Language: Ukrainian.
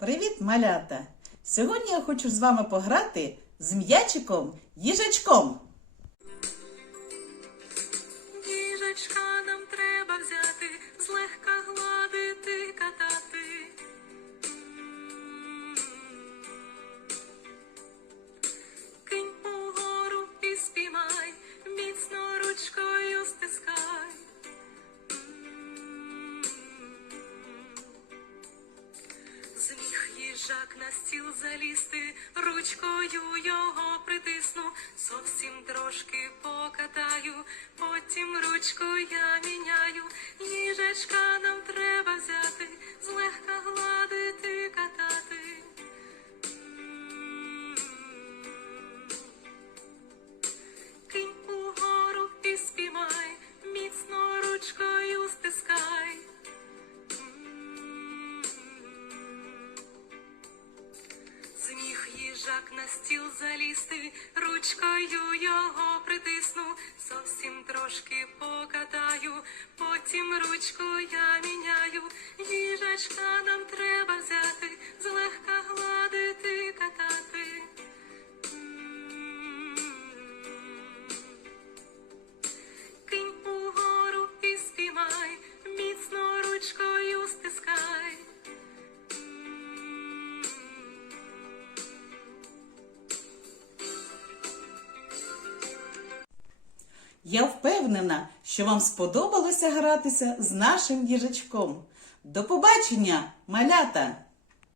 Привіт, малята! Сьогодні я хочу з вами пограти з м'ячиком їжачком. Їжачка нам треба взяти, злегка Їжак на стіл залізти, ручкою його притисну, зовсім трошки покатаю, потім ручку я міняю. їжечка нам треба взяти, Їжак на стіл залізти, ручкою його притисну, зовсім трошки покатаю, потім ручку я міняю. Їжачка нам треба Я впевнена, що вам сподобалося гратися з нашим їжачком. До побачення, малята!